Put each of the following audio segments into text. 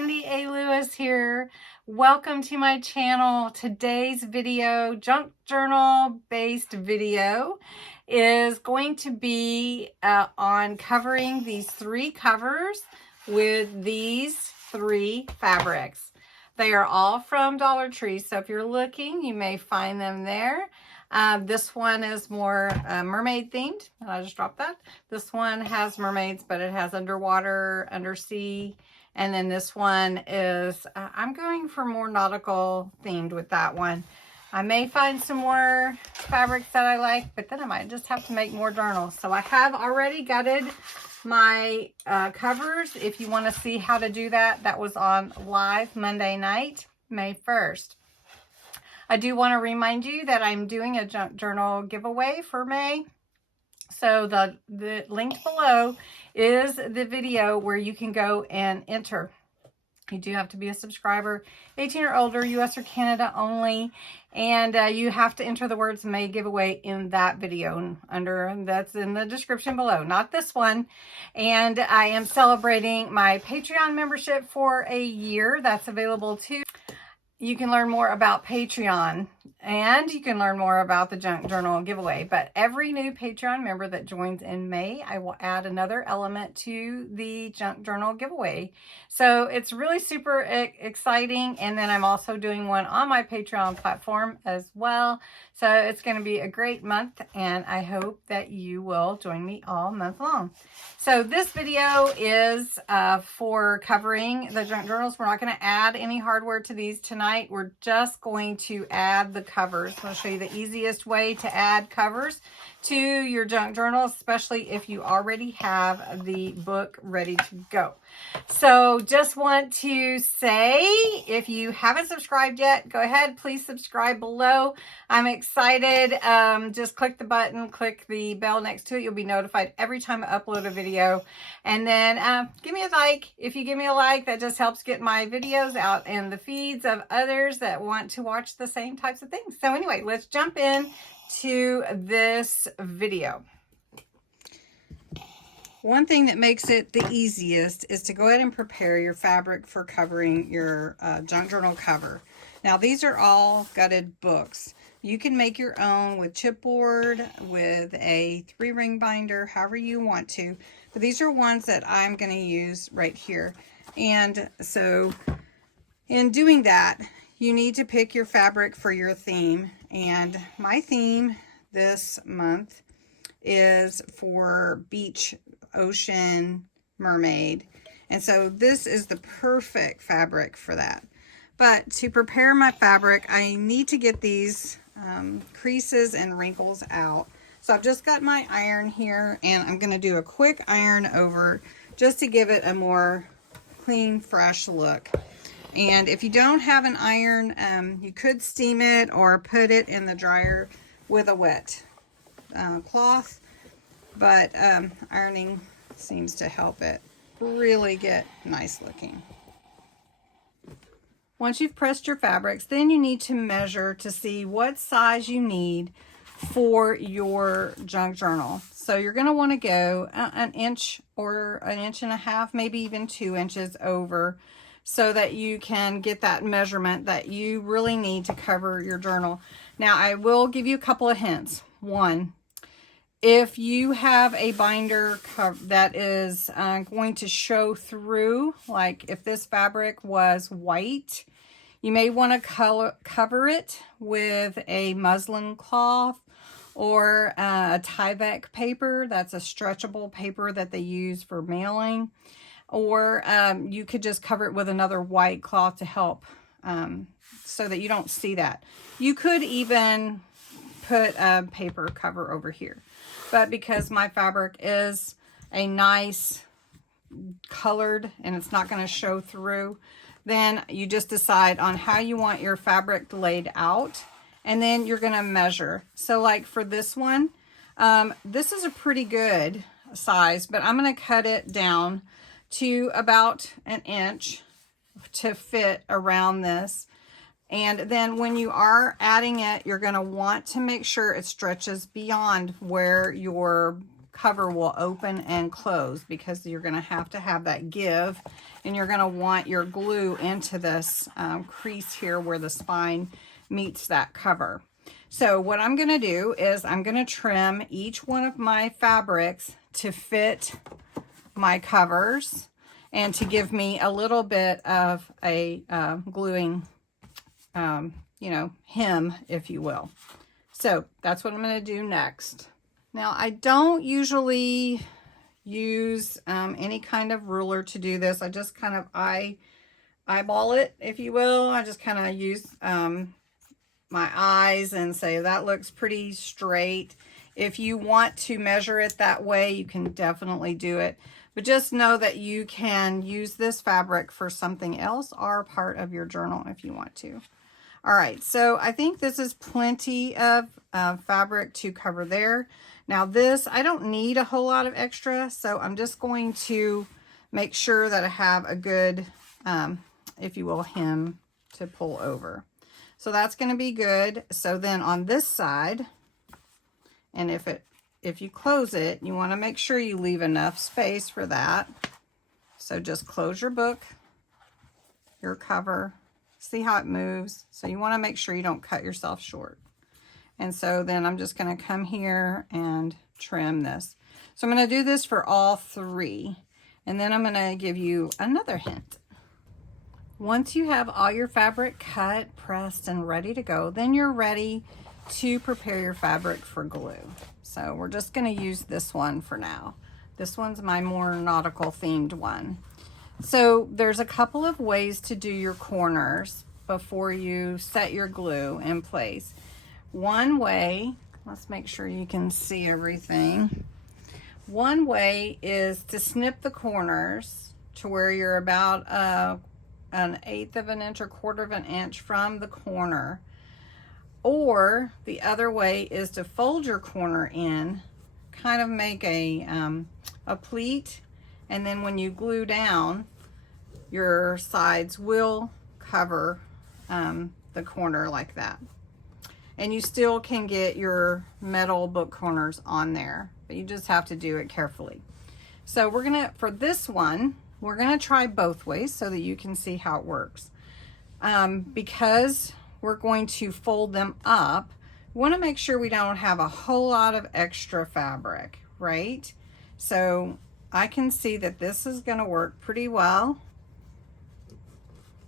Cindy A. Lewis here. Welcome to my channel. Today's video, junk journal based video, is going to be on covering these 3 covers with these 3 fabrics. They are all from Dollar Tree, so if you're looking, you may find them there. This one is more mermaid themed. I just dropped that. This one has mermaids, but it has underwater, undersea. And then this one is, I'm going for more nautical themed with that one. I may find some more fabrics that I like, but then I might just have to make more journals. So I have already gutted my covers. If you want to see how to do that, that was on live Monday night, May 1st. I do want to remind you that I'm doing a junk journal giveaway for May. So the link below is the video where you can go and enter. You do have to be a subscriber, 18 or older, US or Canada only, and you have to enter the words May giveaway in that video that's in the description below, not this one. And I am celebrating my Patreon membership for a year. That's available too. You can learn more about Patreon and you can learn more about the junk journal giveaway. But every new Patreon member that joins in May, I will add another element to the junk journal giveaway. So it's really super exciting. And then I'm also doing one on my Patreon platform as well. So it's going to be a great month, and I hope that you will join me all month long. So this video is for covering the junk journals. We're not going to add any hardware to these tonight. We're just going to add the covers. I'll show you the easiest way to add covers to your junk journal, especially if you already have the book ready to go. So just want to say, if you haven't subscribed yet, go ahead, please subscribe below. I'm excited. Just click the button, click the bell next to it. You'll be notified every time I upload a video. And then give me a like. If you give me a like, that just helps get my videos out in the feeds of others that want to watch the same types of things. So anyway, let's jump in to this video. One thing that makes it the easiest is to go ahead and prepare your fabric for covering your junk journal cover. Now these are all gutted books. You can make your own with chipboard, with a 3-ring binder, however you want to. But these are ones that I'm going to use right here. And so in doing that, you need to pick your fabric for your theme. And my theme this month is for beach, ocean, mermaid. And so this is the perfect fabric for that. But to prepare my fabric, I need to get these creases and wrinkles out. So I've just got my iron here, and I'm going to do a quick iron over just to give it a more clean, fresh look. And if you don't have an iron, you could steam it or put it in the dryer with a wet cloth. But ironing seems to help it really get nice looking. Once you've pressed your fabrics, then you need to measure to see what size you need for your junk journal. So you're going to want to go an inch or an inch and a half, maybe even 2 inches over, so that you can get that measurement that you really need to cover your journal. Now, I will give you a couple of hints. One, if you have a binder that is going to show through, like if this fabric was white, you may want to cover it with a muslin cloth or a Tyvek paper. That's a stretchable paper that they use for mailing. Or you could just cover it with another white cloth to help so that you don't see that. You could even put a paper cover over here. But because my fabric is a nice colored and it's not going to show through, then you just decide on how you want your fabric laid out, and then you're going to measure. So like for this one, this is a pretty good size, but I'm going to cut it down to about an inch to fit around this. And then when you are adding it, you're going to want to make sure it stretches beyond where your cover will open and close, because you're going to have that give, and you're going to want your glue into this crease here where the spine meets that cover. So what I'm going to do is I'm going to trim each one of my fabrics to fit my covers and to give me a little bit of a gluing, you know, hem, if you will. So that's what I'm going to do next. Now, I don't usually use any kind of ruler to do this. I just kind of eyeball it, if you will. I just kind of use my eyes and say that looks pretty straight. If you want to measure it that way, you can definitely do it. But just know that you can use this fabric for something else or part of your journal if you want to. All right, so I think this is plenty of fabric to cover there. Now this, I don't need a whole lot of extra, so I'm just going to make sure that I have a good, if you will, hem to pull over. So that's going to be good. So then on this side, and if you close it, you want to make sure you leave enough space for that. So just close your book, your cover. See how it moves? So you want to make sure you don't cut yourself short. And so then I'm just going to come here and trim this. So I'm going to do this for all three. And then I'm going to give you another hint. Once you have all your fabric cut, pressed, and ready to go, then you're ready to prepare your fabric for glue. So we're just going to use this one for now. This one's my more nautical themed one. So there's a couple of ways to do your corners before you set your glue in place. One way, let's make sure you can see everything. One way is to snip the corners to where you're about 1/8 of an inch or 1/4 of an inch from the corner. Or the other way is to fold your corner in, kind of make a pleat, and then when you glue down, your sides will cover the corner like that. And you still can get your metal book corners on there, but you just have to do it carefully. So we're gonna, for this one, we're gonna try both ways so that you can see how it works. Because we're going to fold them up, we wanna make sure we don't have a whole lot of extra fabric, right? So I can see that this is gonna work pretty well,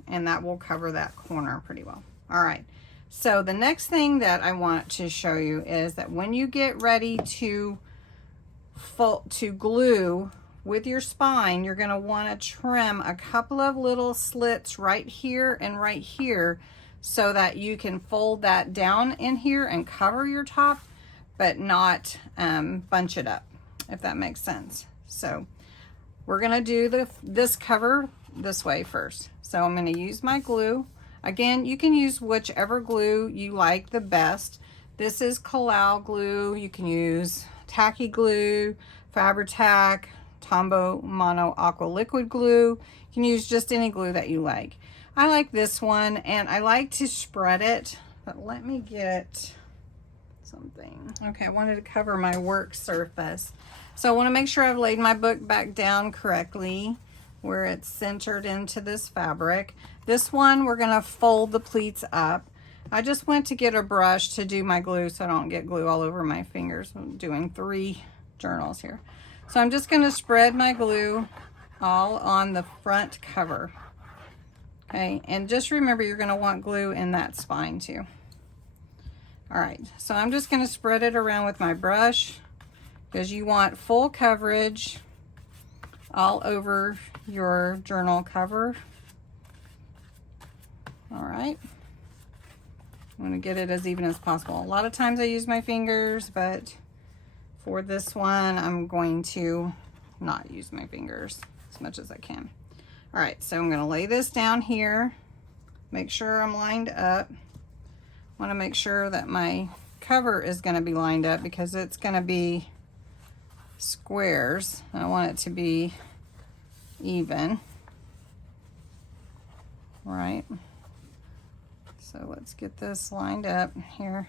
and that will cover that corner pretty well. All right, so the next thing that I want to show you is that when you get ready to glue with your spine, you're gonna wanna trim a couple of little slits right here and right here so that you can fold that down in here and cover your top, but not bunch it up, if that makes sense. So we're gonna do this cover this way first. So I'm gonna use my glue. Again, you can use whichever glue you like the best. This is Collal glue. You can use tacky glue, Fabri-Tac, Tombow Mono Aqua Liquid glue. You can use just any glue that you like. I like this one, and I like to spread it, but let me get something. Okay, I wanted to cover my work surface. So I want to make sure I've laid my book back down correctly where it's centered into this fabric. This one, we're gonna fold the pleats up. I just went to get a brush to do my glue so I don't get glue all over my fingers. I'm doing 3 journals here. So I'm just gonna spread my glue all on the front cover. Okay, and just remember you're gonna want glue in that spine too. All right, so I'm just gonna spread it around with my brush because you want full coverage all over your journal cover. All right, I'm gonna get it as even as possible. A lot of times I use my fingers, but for this one, I'm going to not use my fingers as much as I can. All right, so I'm gonna lay this down here, make sure I'm lined up. I wanna make sure that my cover is gonna be lined up because it's gonna be squares. I want it to be even, right? So let's get this lined up here.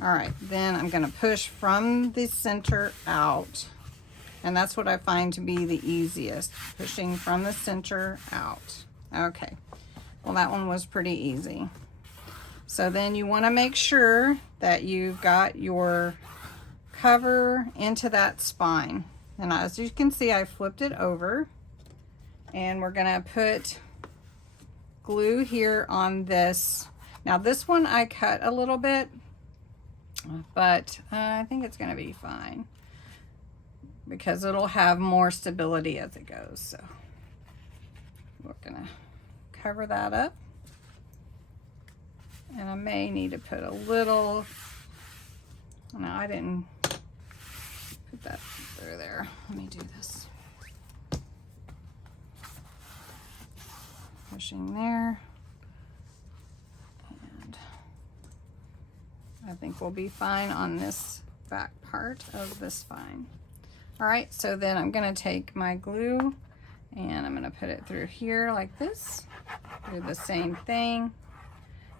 All right, then I'm gonna push from the center out. And that's what I find to be the easiest, pushing from the center out. Okay, well that one was pretty easy. So then you wanna make sure that you've got your cover into that spine. And as you can see, I flipped it over, and we're gonna put glue here on this. Now this one I cut a little bit, but I think it's gonna be fine because it'll have more stability as it goes. So we're gonna cover that up. And I may need to put a little, no, I didn't put that through there. Let me do this. Pushing there. And I think we'll be fine on this back part of the spine. All right, so then I'm gonna take my glue and I'm gonna put it through here like this. Do the same thing.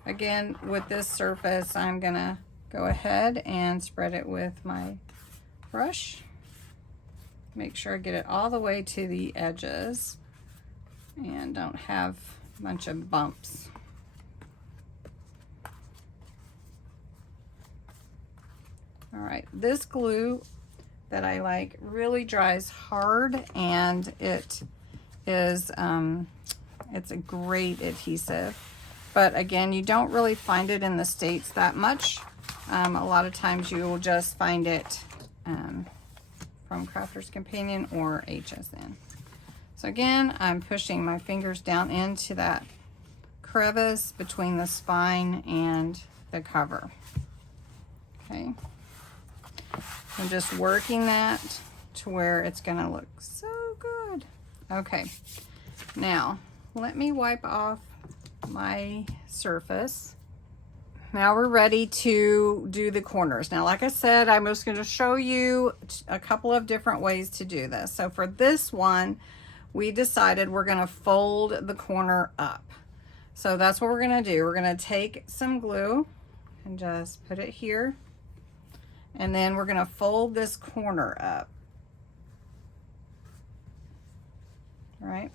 Again, with this surface, I'm gonna go ahead and spread it with my brush. Make sure I get it all the way to the edges and don't have a bunch of bumps. All right, this glue that I like really dries hard, and it is it's a great adhesive. But again, you don't really find it in the States that much. A lot of times you will just find it from Crafter's Companion or HSN. So again, I'm pushing my fingers down into that crevice between the spine and the cover. Okay. I'm just working that to where it's gonna look so good. Okay, now let me wipe off my surface. Now we're ready to do the corners. Now, like I said, I'm just going to show you a couple of different ways to do this. So for this one, we decided we're going to fold the corner up. So that's what we're going to do. We're going to take some glue and just put it here. And then we're going to fold this corner up. All right.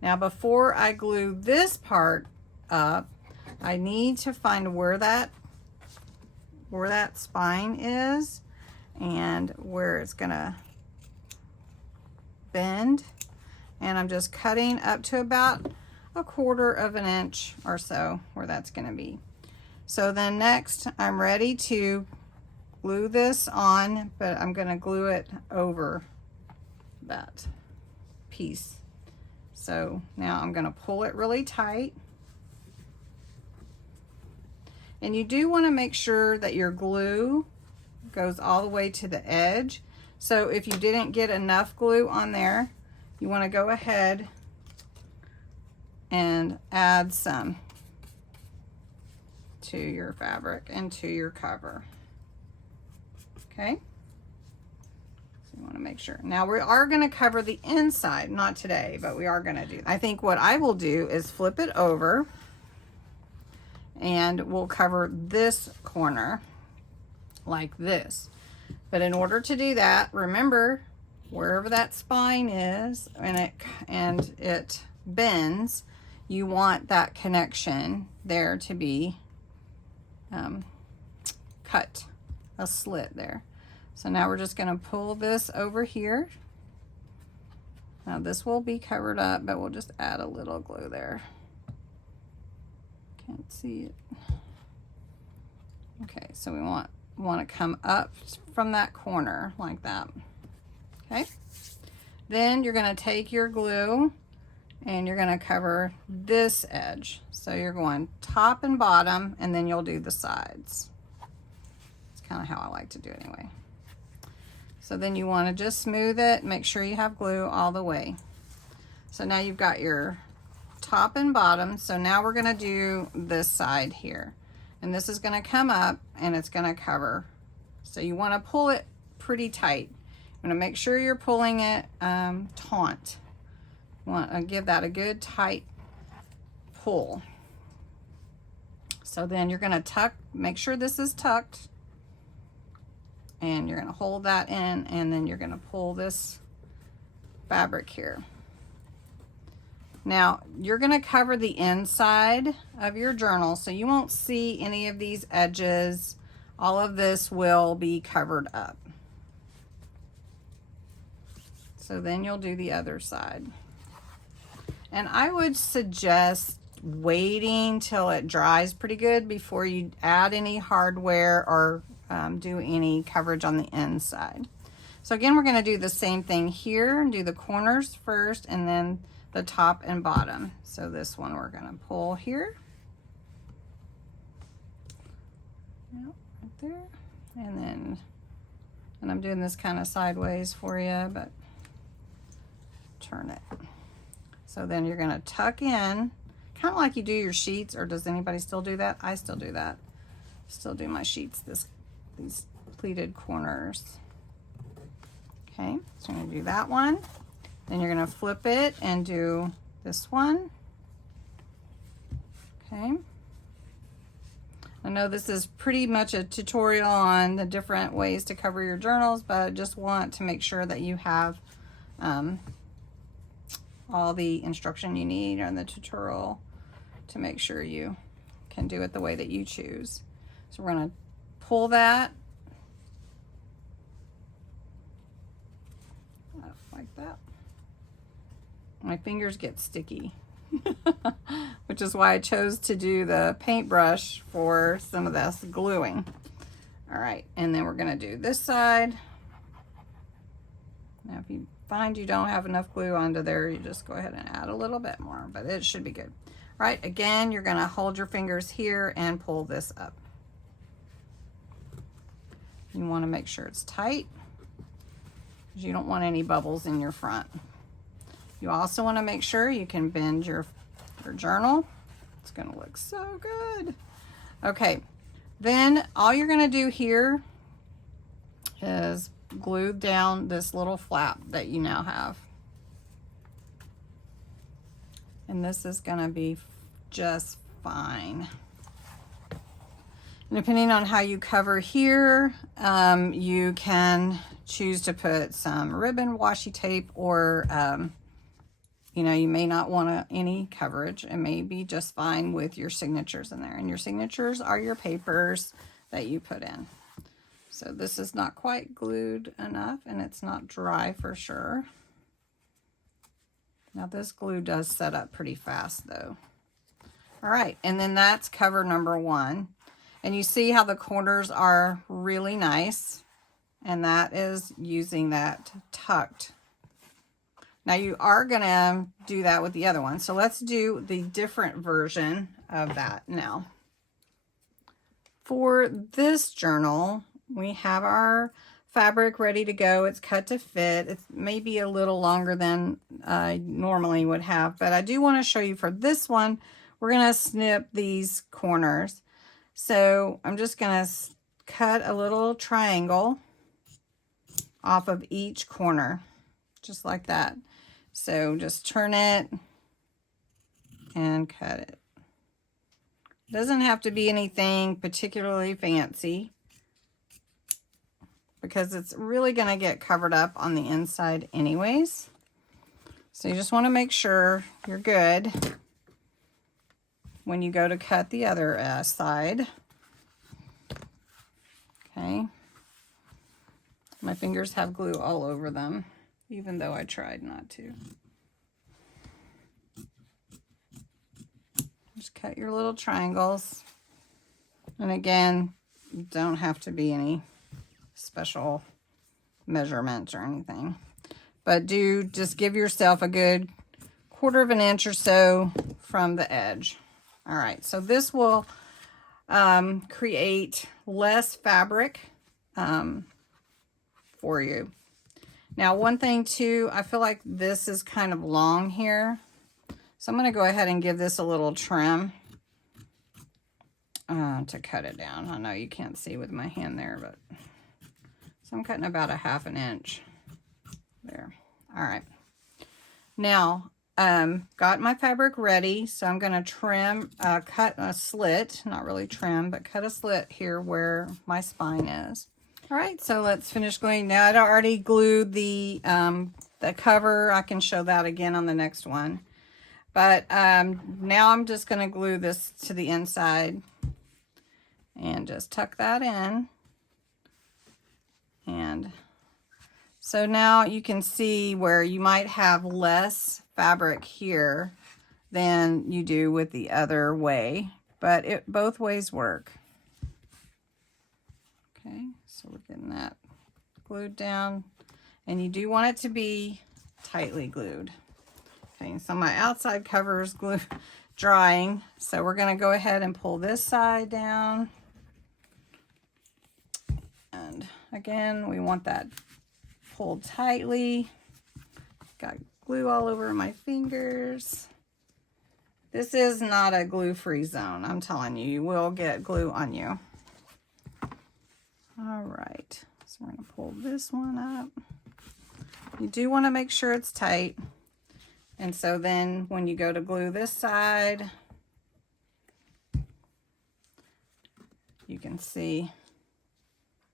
Now, before I glue this part up, I need to find where that spine is and where it's gonna bend. And I'm just cutting up to about 1/4 of an inch or so where that's gonna be. So then next, I'm ready to glue this on, but I'm gonna glue it over that piece. So now I'm gonna pull it really tight. And you do wanna make sure that your glue goes all the way to the edge. So if you didn't get enough glue on there, you wanna go ahead and add some to your fabric and to your cover. Okay? You want to make sure. Now we are going to cover the inside, not today, but we are going to do that. I think what I will do is flip it over and we'll cover this corner like this. But in order to do that, remember wherever that spine is and it bends, you want that connection there to be cut, a slit there. So now we're just going to pull this over here. Now this will be covered up, but we'll just add a little glue there. Can't see it. Okay, so we want to come up from that corner like that. Okay. Then you're going to take your glue and you're going to cover this edge. So you're going top and bottom, and then you'll do the sides. It's kind of how I like to do it anyway. So then you want to just smooth it, make sure you have glue all the way. So now you've got your top and bottom. So now we're going to do this side here. And this is going to come up and it's going to cover. So you want to pull it pretty tight. You want to make sure you're pulling it taut. You want to give that a good tight pull. So then you're going to tuck make sure this is tucked. And you're going to hold that in, and then you're going to pull this fabric here. Now, you're going to cover the inside of your journal, so you won't see any of these edges. All of this will be covered up. So then you'll do the other side. And I would suggest waiting till it dries pretty good before you add any hardware or do any coverage on the inside. So again, we're going to do the same thing here and do the corners first and then the top and bottom. So this one we're going to pull here. Yep, right there. And I'm doing this kind of sideways for you, but turn it. So then you're going to tuck in, kind of like you do your sheets, or does anybody still do that? I still do that. Still do my sheets, these pleated corners. Okay, so I'm going to do that one. Then you're going to flip it and do this one. Okay. I know this is pretty much a tutorial on the different ways to cover your journals, but I just want to make sure that you have all the instruction you need on the tutorial to make sure you can do it the way that you choose. So we're going to pull that up like that. My fingers get sticky, which is why I chose to do the paintbrush for some of this gluing. All right, and then we're going to do this side. Now, if you find you don't have enough glue onto there, you just go ahead and add a little bit more, but it should be good. All right, again, you're going to hold your fingers here and pull this up. You want to make sure it's tight because you don't want any bubbles in your front. You also want to make sure you can bend your journal. It's going to look so good. Okay, then all you're going to do here is glue down this little flap that you now have. And this is going to be just fine. And depending on how you cover here, you can choose to put some ribbon washi tape, or you know, you may not want any coverage. It may be just fine with your signatures in there. And your signatures are your papers that you put in. So this is not quite glued enough, and it's not dry for sure. Now this glue does set up pretty fast though. All right, and then that's cover number one. And you see how the corners are really nice, and that is using that tucked. Now you are gonna do that with the other one. So let's do the different version of that now. For this journal, we have our fabric ready to go. It's cut to fit. It's maybe a little longer than I normally would have, but I do want to show you for this one, we're going to snip these corners. So I'm just going to cut a little triangle off of each corner, just like that. So just turn it and cut it. It doesn't have to be anything particularly fancy, because it's really going to get covered up on the inside anyways. So you just want to make sure you're good when you go to cut the other side. Okay. My fingers have glue all over them, even though I tried not to. Just cut your little triangles. And again, you don't have to be any special measurements or anything, but do just give yourself a good 1/4 of an inch or so from the edge. All right, so this will create less fabric for you. Now, one thing too, I feel like this is kind of long here, so I'm going to go ahead and give this a little trim to cut it down. I know you can't see with my hand there, but so I'm cutting about a 1/2 inch there. All right. Now, got my fabric ready, so I'm going to trim, cut a slit, not really trim, but cut a slit here where my spine is. All right, so let's finish gluing. Now I'd already glued the cover. I can show that again on the next one. But now I'm just going to glue this to the inside and just tuck that in. And so now you can see where you might have less fabric here than you do with the other way, but both ways work. Okay, so we're getting that glued down, and you do want it to be tightly glued. Okay, so my outside cover is drying, so we're going to go ahead and pull this side down. And again, we want that pulled tightly. Got glue all over my fingers. This is not a glue-free zone. I'm telling you, you will get glue on you. All right, so we're going to pull this one up. You do want to make sure it's tight. And so then when you go to glue this side, you can see,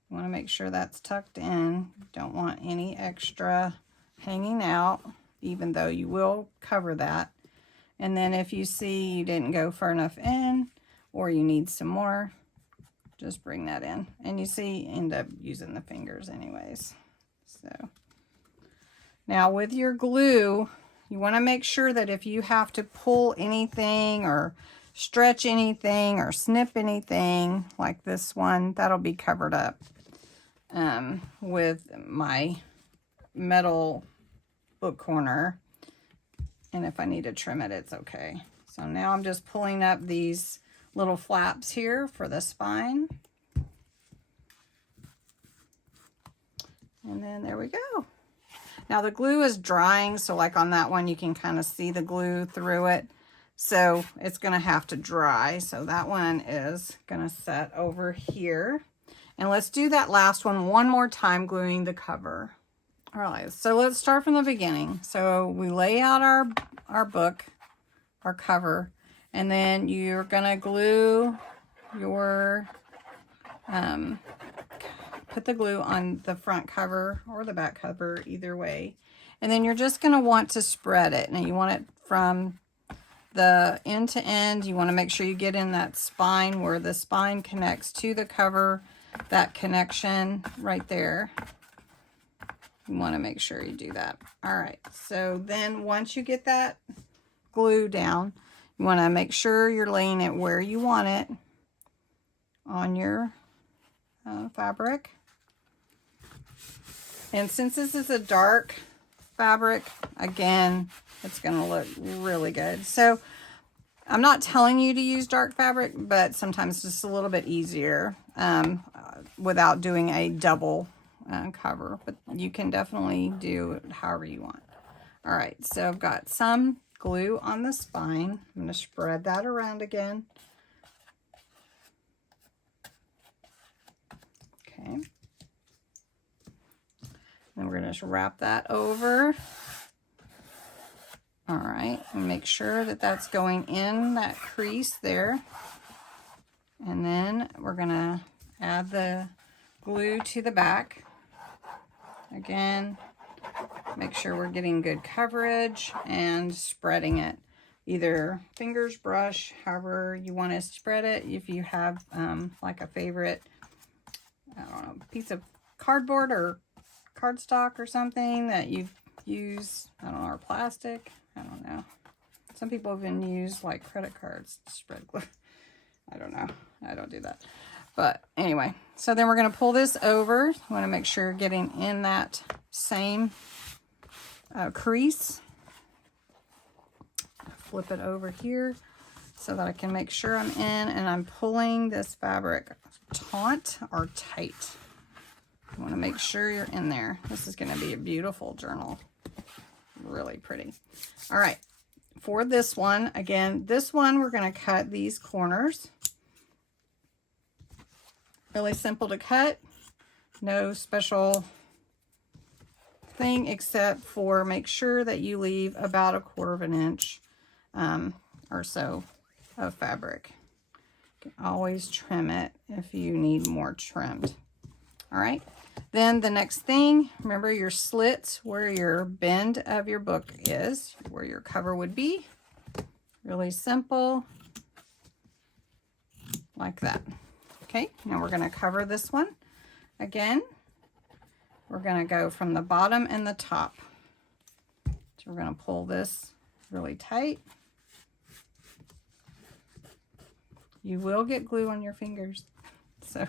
you want to make sure that's tucked in. You don't want any extra hanging out, even though you will cover that. And then if you see you didn't go far enough in, or you need some more, just bring that in. And you see, you end up using the fingers anyways. So now with your glue, you want to make sure that if you have to pull anything or stretch anything or snip anything like this one, that'll be covered up with my metal book corner. And if I need to trim it, it's okay. So now I'm just pulling up these little flaps here for the spine. And then there we go. Now the glue is drying, so like on that one, you can kind of see the glue through it. So it's gonna have to dry. So that one is gonna set over here. And let's do that last one more time, gluing the cover. All right, so let's start from the beginning. So we lay out our book, our cover, and then you're gonna glue your, put the glue on the front cover or the back cover, either way. And then you're just gonna want to spread it. Now you want it from the end to end. You wanna make sure you get in that spine where the spine connects to the cover, that connection right there. You wanna make sure you do that. All right, so then once you get that glue down, you want to make sure you're laying it where you want it on your fabric. And since this is a dark fabric, again, it's going to look really good. So I'm not telling you to use dark fabric, but sometimes it's just a little bit easier without doing a double cover. But you can definitely do it however you want. All right, so I've got some glue on the spine. I'm going to spread that around again. Okay. Then we're going to just wrap that over. All right, and make sure that that's going in that crease there. And then we're going to add the glue to the back. Again, make sure we're getting good coverage and spreading it. Either fingers, brush, however you want to spread it. If you have like a favorite, I don't know, piece of cardboard or cardstock or something that you use, I don't know, or plastic, I don't know. Some people even use like credit cards to spread glue. I don't know. I don't do that. But anyway, so then we're going to pull this over. I want to make sure you're getting in that same crease. Flip it over here so that I can make sure I'm in, and I'm pulling this fabric taut or tight. You want to make sure you're in there. This is going to be a beautiful journal. Really pretty. All right. For this one, again, this one we're going to cut these corners. Really simple to cut. No special thing, except for make sure that you leave about 1/4 of an inch or so of fabric. You can always trim it if you need more trimmed. All right. Then the next thing, remember your slits where your bend of your book is, where your cover would be. Really simple, like that. Okay, now we're going to cover this one. Again, we're going to go from the bottom and the top. So we're going to pull this really tight. You will get glue on your fingers, so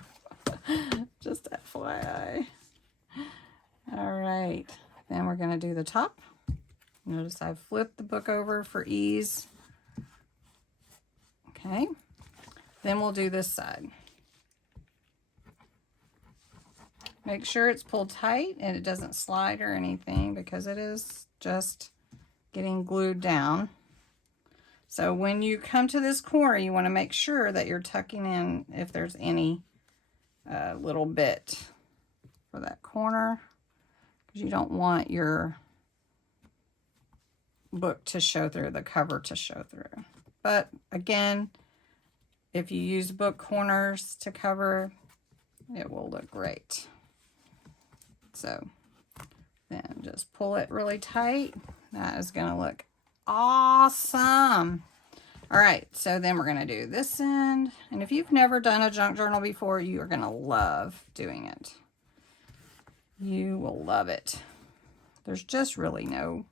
just FYI. All right, then we're going to do the top. Notice I've flipped the book over for ease. Okay, then we'll do this side. Make sure it's pulled tight and it doesn't slide or anything, because it is just getting glued down. So when you come to this corner, you want to make sure that you're tucking in if there's any little bit for that corner, because you don't want your book to show through, the cover to show through. But again, if you use book corners to cover, it will look great. So then just pull it really tight. That is going to look awesome. All right, so then we're going to do this end. And if you've never done a junk journal before, you are going to love doing it. You will love it. There's just really no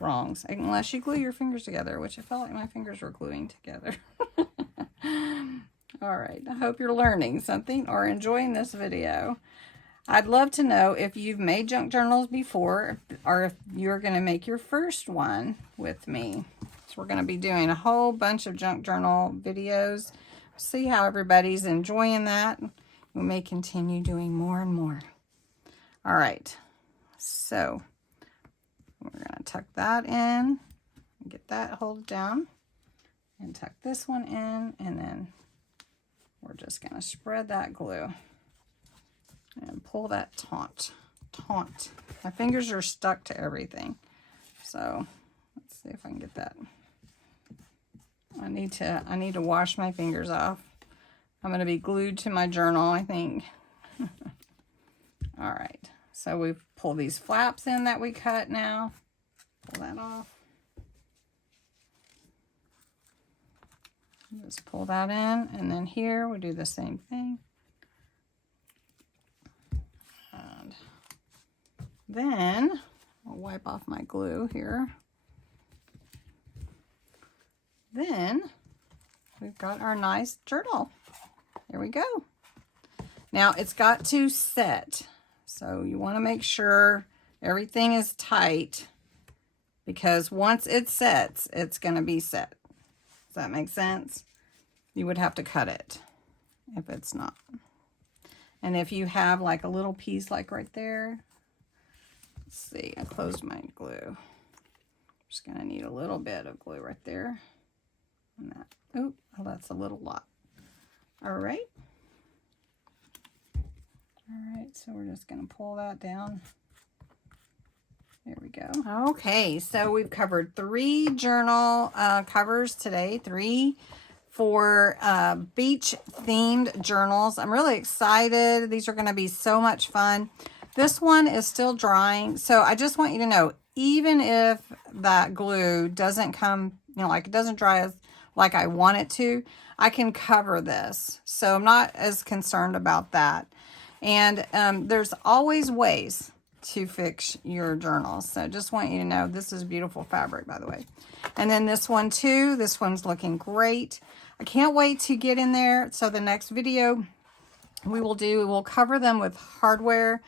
wrongs, unless you glue your fingers together, which I felt like my fingers were gluing together. All right, I hope you're learning something or enjoying this video. I'd love to know if you've made junk journals before, or if you're going to make your first one with me. So we're going to be doing a whole bunch of junk journal videos. See how everybody's enjoying that. We may continue doing more and more. All right, so we're going to tuck that in, get that hold down, and tuck this one in, and then we're just going to spread that glue and pull that taut. My fingers are stuck to everything, so let's see if I can get that. I need to wash my fingers off. I'm going to be glued to my journal, I think. All right, so we've pulled these flaps in that we cut now. Pull that off. Just pull that in, and then here we do the same thing. And then I'll wipe off my glue here. Then we've got our nice journal. Here we go. Now it's got to set. So you want to make sure everything is tight, because once it sets, it's going to be set. Does that make sense? You would have to cut it if it's not. And if you have like a little piece like right there, let's see, I closed my glue. Just going to need a little bit of glue right there. And that, oh, that's a little lot. All right. All right, so we're just going to pull that down. There we go. Okay, so we've covered 3 journal covers today, 3 for beach themed journals. I'm really excited. These are going to be so much fun. This one is still drying, so I just want you to know, even if that glue doesn't come, like it doesn't dry as like I want it to, I can cover this. So I'm not as concerned about that. And there's always ways to fix your journals. So just want you to know, this is beautiful fabric, by the way. And then this one too, this one's looking great. I can't wait to get in there. So the next video we'll cover them with hardware.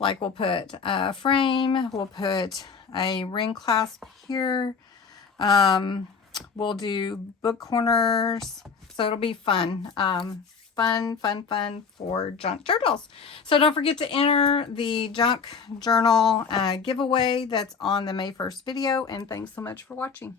Like we'll put a frame, we'll put a ring clasp here. We'll do book corners. So it'll be fun. Fun for junk journals. So don't forget to enter the junk journal giveaway that's on the May 1st video. And thanks so much for watching.